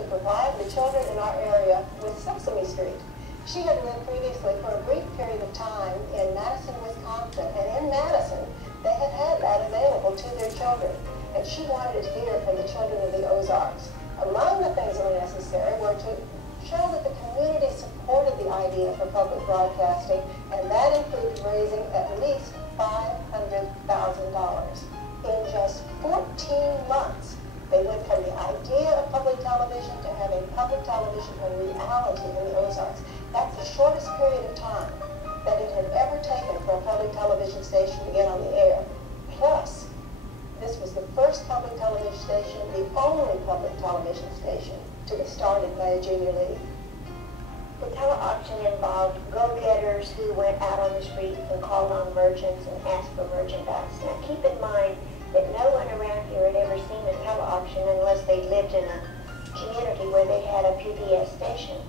to provide the children in our area with Sesame Street. She had lived previously for a brief period of time in Madison, Wisconsin, and in Madison, they had that available to their children, and she wanted it here for the children of the Ozarks. Among the things that were necessary were to show that the community supported the idea for public broadcasting, and that included raising at least $500,000. In just 14 months, they went from the idea of public television to having public television a reality in the Ozarks. That's the shortest period of time that it had ever taken for a public television station to get on the air. Plus, this was the first public television station, the only public television station to be started by a junior league. The tele-auction involved go-getters who went out on the streets and called on merchants and asked for merchandise. Now keep in mind that no one around here had ever seen a tele-auction unless they lived in a community where they had a PBS station.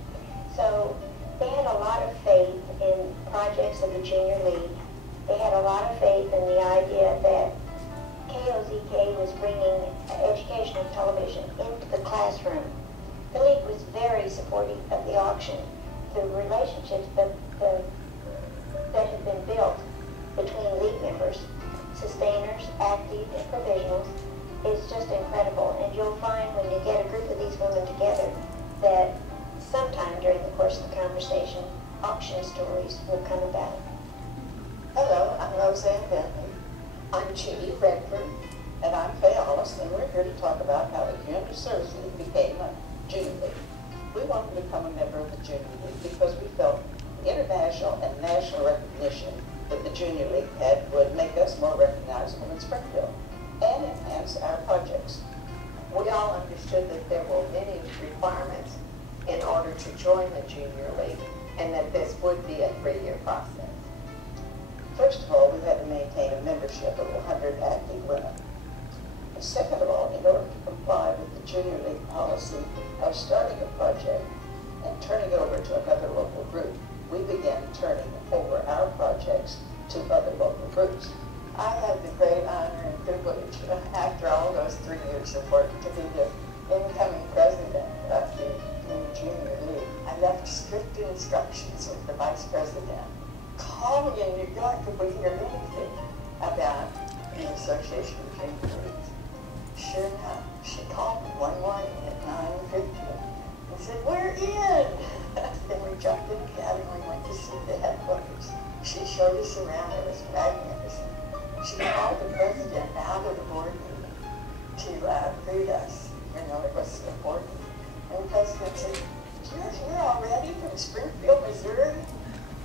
So they had a lot of faith in projects of the Junior League. They had a lot of faith in the idea that KOZK was bringing educational television into the classroom. The league was very supportive of the auction. The relationships that had been built between league members, sustainers, active, and provisionals, is just incredible. And you'll find when you get a group of these women together that sometime during the course of the conversation, auction stories will come about. Hello, I'm Roseanne Bentley. I'm Judy Redford, and I'm Faye Hollis, and we're here to talk about how the Community Service League became a Junior League. We wanted to become a member of the Junior League because we felt the international and national recognition that the Junior League had would make us more recognizable in Springfield and enhance our projects. We all understood that there were many requirements in order to join the Junior League and that this would be a 3-year process. First of all, we had to maintain a membership of 100 active women. And second of all, in order to comply with the Junior League policy of starting a project and turning it over to another local group, we began turning over our projects to other local groups. I had the great honor and privilege, after all those 3 years of work, to be the incoming president of the Junior League. I left strict instructions with the vice president. Call me in New York if we hear anything about the Association of Junior Leagues. Sure enough, she called me one morning at 9:50 and said, "We're in!" Then we jumped in the cab and we went to see the headquarters. She showed us around. It was magnificent. She called the president out of the board meeting to greet us. You know, it was important. And the president said, "You're here already from Springfield, Missouri?"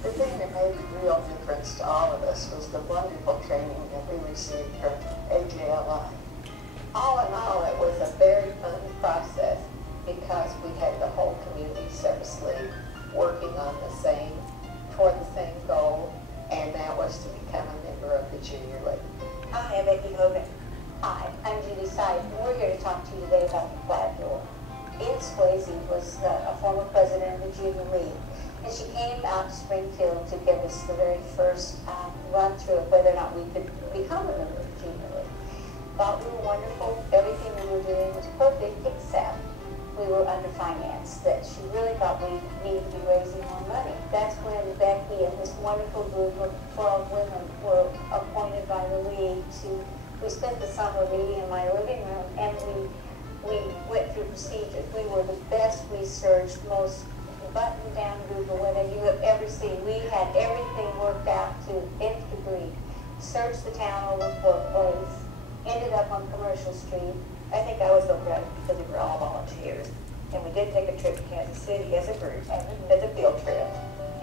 The thing that made the real difference to all of us was the wonderful training that we received from JLS. All in all, it was a very fun process because we had the whole Community Service League working on toward the same goal, and that was to become a member of the Junior League. Hi, I'm Becky Hogan. Hi, I'm Judy Seid, and we're here to talk to you today about the flat door. Edith Swayze was a former president of the Junior League, and she came out to Springfield to give us the very first run-through of whether or not we could become a member of the Junior League. Thought we were wonderful. Everything we were doing was perfect, except we were underfinanced. That she really thought we needed to be raising more money. That's when Becky and this wonderful group of 12 women were appointed by the league to. We spent the summer meeting in my living room, and we went through procedures. We were the best researched, most buttoned-down group of women you have ever seen. We had everything worked out to nth degree. Searched the town over for a place. Ended up on Commercial Street. I think I was so proud because we were all volunteers. And we did take a trip to Kansas City as a group, as a field trip.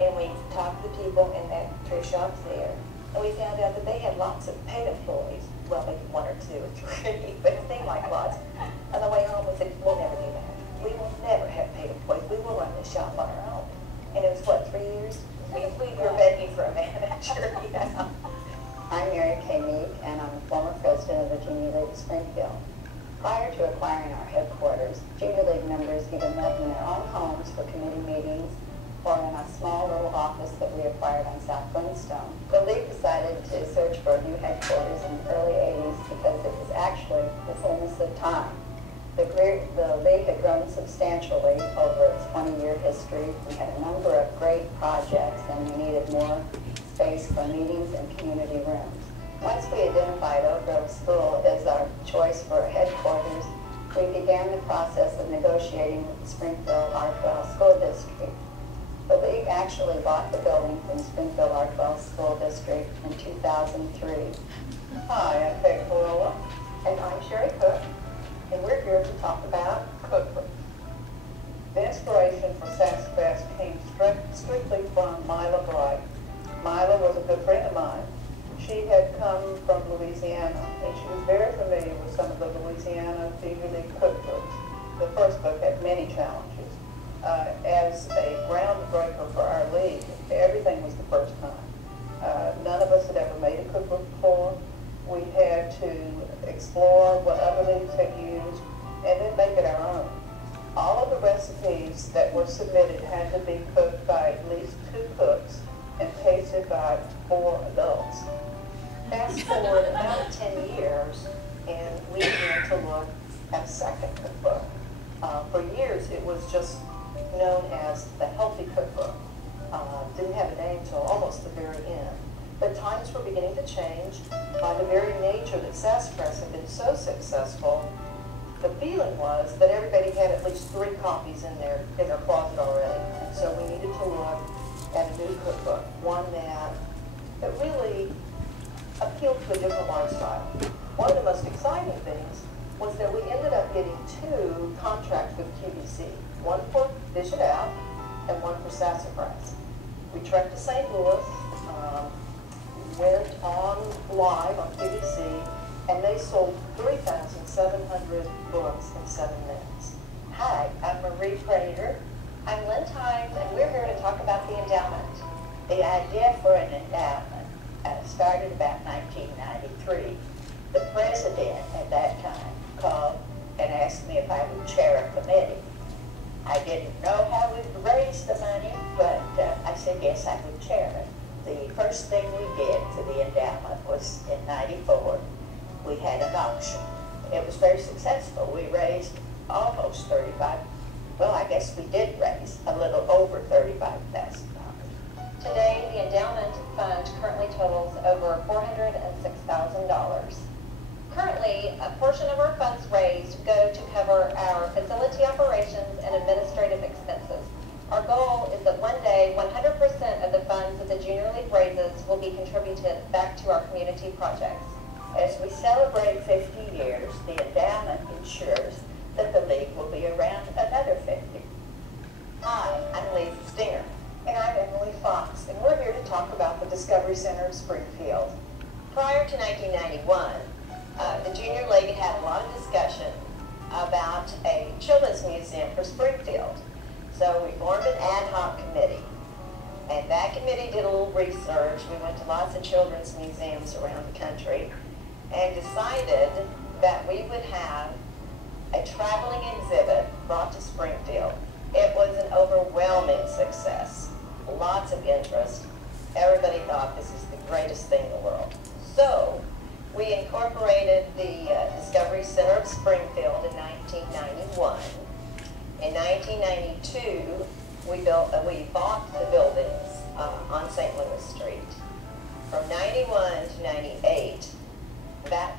And we talked to the people in that thrift shops there. And we found out that they had lots of paid employees. Well, maybe 1 or 2 or 3, but it seemed like lots. On the way home, we said, we'll never do that. We will never have paid employees. We will run this shop on our own. And it was, what, 3 years? We were begging for a manager. Yeah. I'm Mary Kay Meek, and I'm the former president of the Junior League of Springfield. Prior to acquiring our headquarters, Junior League members either met in their own homes for committee meetings or in a small little office that we acquired on South Flintstone. The league decided to search for a new headquarters in the early 80s because it was actually the fullness of time. The league had grown substantially over its 20-year history. We had a number of great projects, and we needed more space for meetings and community rooms. Once we identified Oak Grove School as our choice for headquarters, we began the process of negotiating with the Springfield R12 School District. The league actually bought the building from Springfield R12 School District in 2003. Hi, I'm Peg Corolla. And I'm Sherry Cook. And we're here to talk about cookbooks. The inspiration for Sassafras came strictly from Mila Bright. Mila was a good friend of mine. She had come from Louisiana, and she was very familiar with some of the Louisiana Fever League cookbooks. The first book had many challenges. As a groundbreaker for our league, everything was the first time. None of us had ever made a cookbook before. We had to explore what other leagues had used and then make it our own. All of the recipes that were submitted had to be cooked by at least 2 cooks and tasted by 4 adults. Fast forward about 10 years, and we began to look at a second cookbook. For years, it was just known as the Healthy Cookbook. Didn't have a name till almost the very end. But times were beginning to change. By the very nature that Sassafras had been so successful, the feeling was that everybody had at least 3 copies in their closet already. And so we needed to look at a new cookbook, one that really appealed to a different lifestyle. One of the most exciting things was that we ended up getting 2 contracts with QVC, one for Dish It Out and one for Sassafras. We trekked to St. Louis, went on live on QVC, and they sold 3,700 books in 7 minutes. Hi, I'm Marie Prater. I'm Lynn Tynes, and we're here to talk about the endowment. The idea for an endowment started about 1993. The president at that time called and asked me if I would chair a committee. I didn't know how we'd raise the money, but I said yes, I would chair it. The first thing we did for the endowment was in '94. We had an auction. It was very successful. We raised almost I guess we did raise a little over $35,000. Today, the endowment fund currently totals over $406,000. Currently, a portion of our funds raised go to cover our facility operations and administrative expenses. Our goal is that one day, 100% of the funds that the Junior League raises will be contributed back to our community projects. As we celebrate 50 years, the endowment ensures that the league will be around another 50. Hi, I'm Lisa Stinger. And I'm Emily Fox, and we're here to talk about the Discovery Center of Springfield. Prior to 1991, the Junior League had a long discussion about a children's museum for Springfield. So we formed an ad hoc committee, and that committee did a little research. We went to lots of children's museums around the country and decided that we would have a traveling exhibit brought to Springfield. It was an overwhelming success, lots of interest. Everybody thought this is the greatest thing in the world. So we incorporated the Discovery Center of Springfield in 1991. In 1992, we bought the buildings on St. Louis Street. From 91 to 98, that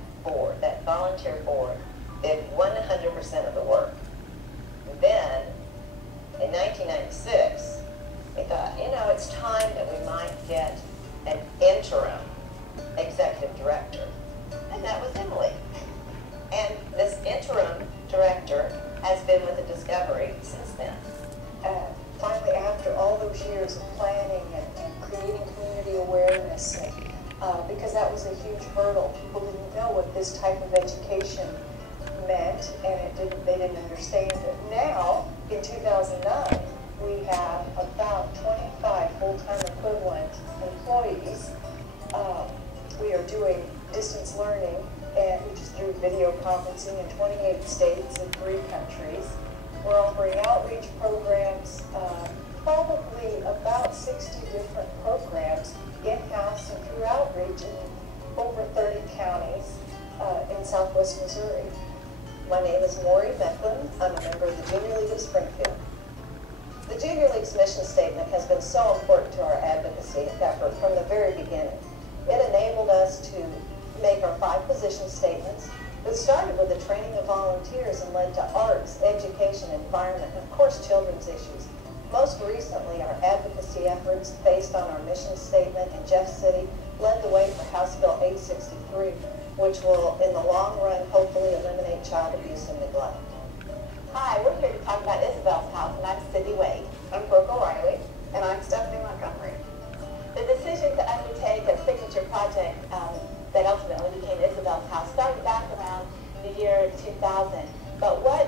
volunteer board, did 100% of the work. Then, in 1996, we thought, it's time that we might get an interim executive director. And that was Emily. And this interim director has been with the Discovery since then. Finally, after all those years of planning and creating community awareness, because that was a huge hurdle. People didn't know what this type of education meant, and they didn't understand it. Now, in 2009, we have about 25 full-time equivalent employees. We are doing distance learning, and we just do video conferencing in 28 states and 3 countries. We're offering outreach programs, probably about 60 different programs in-house and through outreach in over 30 counties in southwest Missouri. My name is Maury Mecklin. I'm a member of the Junior League of Springfield. The Junior League's mission statement has been so important to our advocacy effort from the very beginning. It enabled us to make our 5 position statements. It started with the training of volunteers and led to arts, education, environment, and of course children's issues. Most recently, our advocacy efforts based on our mission statement in Jeff City led the way for House Bill 863, which will, in the long run, hopefully eliminate child abuse and neglect. Hi, we're here to talk about Isabel's house, and I'm Cindy Wade. I'm Brooke O'Reilly, and I'm Stephanie Montgomery. The decision to undertake a signature project that ultimately became Isabel's house started back around the year 2000. But what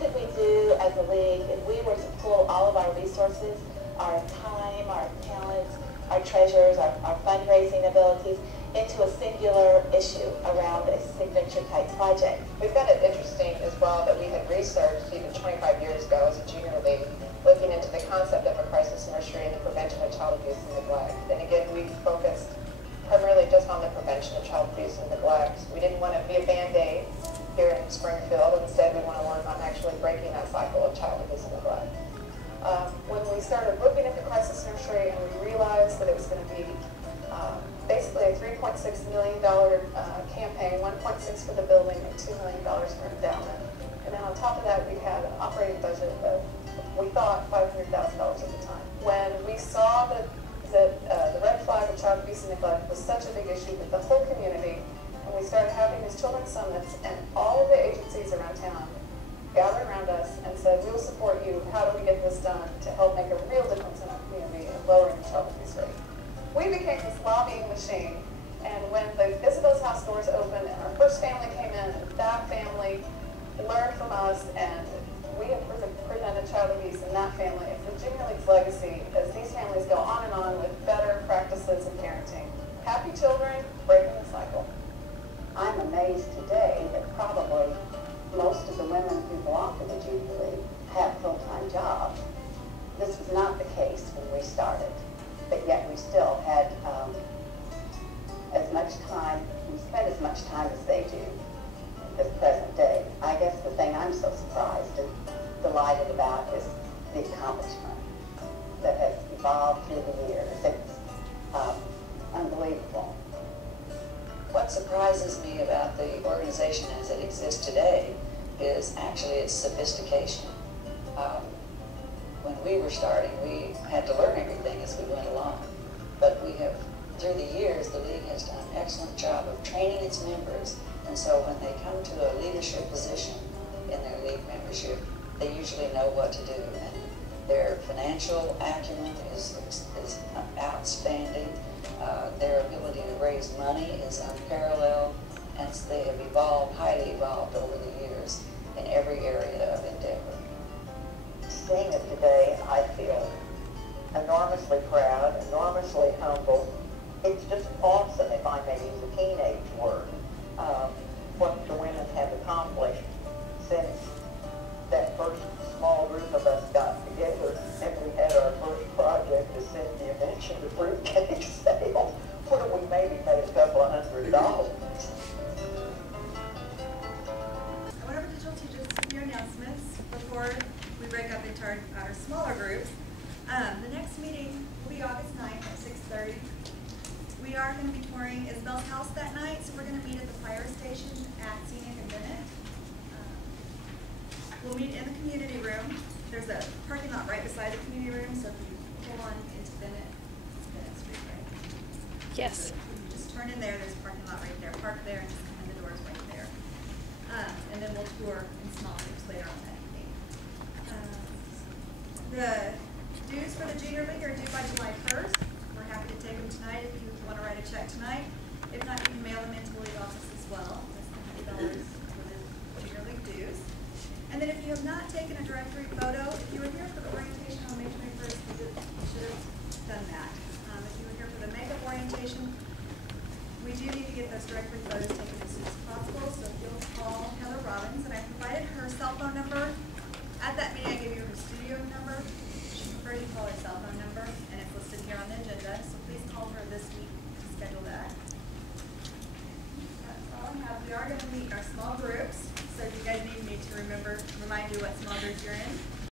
could we do as a league if we were to pull all of our resources, our time, our talents, our treasures, our fundraising abilities into a singular issue around a signature type project? We found it interesting as well that we had researched even 25 years ago as a junior league, looking into the concept of a crisis nursery and the prevention of child abuse and neglect. And again, we focused primarily just on the prevention of child abuse and neglect. We didn't want to be a Band-Aid here in Springfield. Instead, we want to work on actually breaking that cycle of child abuse and neglect. When we started looking at the crisis nursery and we realized that it was going to be basically a $3.6 million campaign, 1.6 for the building and $2 million for endowment. And then on top of that, we had an operating budget of, we thought, $500,000 at the time. When we saw that the red flag of child abuse and neglect was such a big issue with the whole community, and we started having these children's summits, and all of the agencies around town gathered around us and said, we'll support you. How do we get this done to help make a real difference in our community and lowering the child abuse rate? We became this lobbying machine, and when the Isabel's house doors opened and our first family came in, and that family learned from us, and we have prevented child abuse in that family. It's the Junior League's legacy as these families go on and on with better practices in parenting. Happy children, breaking the cycle. I'm amazed today that probably most of the women who belong to the Junior League have full-time jobs. This was not the case when we started, but yet we still had as much time, we spent as much time as they do at the present day. I guess the thing I'm so surprised and delighted about is the accomplishment that has evolved through the years. It's unbelievable. What surprises me about the organization as it exists today is actually its sophistication. When we were starting, we had to learn everything as we went along. But we have, through the years, the League has done an excellent job of training its members. And so when they come to a leadership position in their League membership, they usually know what to do. And their financial acumen is outstanding. Their ability to raise money is unparalleled, and they have evolved, highly evolved over the years in every area of endeavor. Seeing it today, I feel enormously proud, enormously humble. It's just awesome, if I may use a teenage word, what the women have accomplished since that first small group of us got together and we had our first project, as Cynthia mentioned, the fruitcake sale, where we maybe made a couple of $100. I went over to Jill to just a few announcements before we break up into our smaller groups. The next meeting will be August 9th at 6:30. We are going to be touring Isabel's house that night, so we're going to meet at the fire station at Scenic and Bennett. We'll meet in the community room. There's a parking lot right beside the community room, so if you pull on into Bennett, it's Bennett Street, right? Yes. So you just turn in there, there's a parking lot right there. Park there and just come in the doors right there. And then we'll tour in small groups later on that evening. The dues for the Junior League are due by July 1st. We're happy to take them tonight if you want to write a check tonight. If not, you can mail them into the league office as well. That's the $100 for the Junior League dues. And then if you have not taken a directory photo, if you were here for the orientation on May 21st, you should have done that. If you were here for the makeup orientation, we do need to get those directory photos taken as soon as possible. So if you'll call Heather Robbins, and I provided her cell phone number. At that meeting, I gave you her studio number. She preferred you call her cell phone number, and it's listed here on the agenda. So please call her this week to schedule that. That's all. don't have, we are going to meet our small groups. So if you guys need me to remind you what small groups you're in,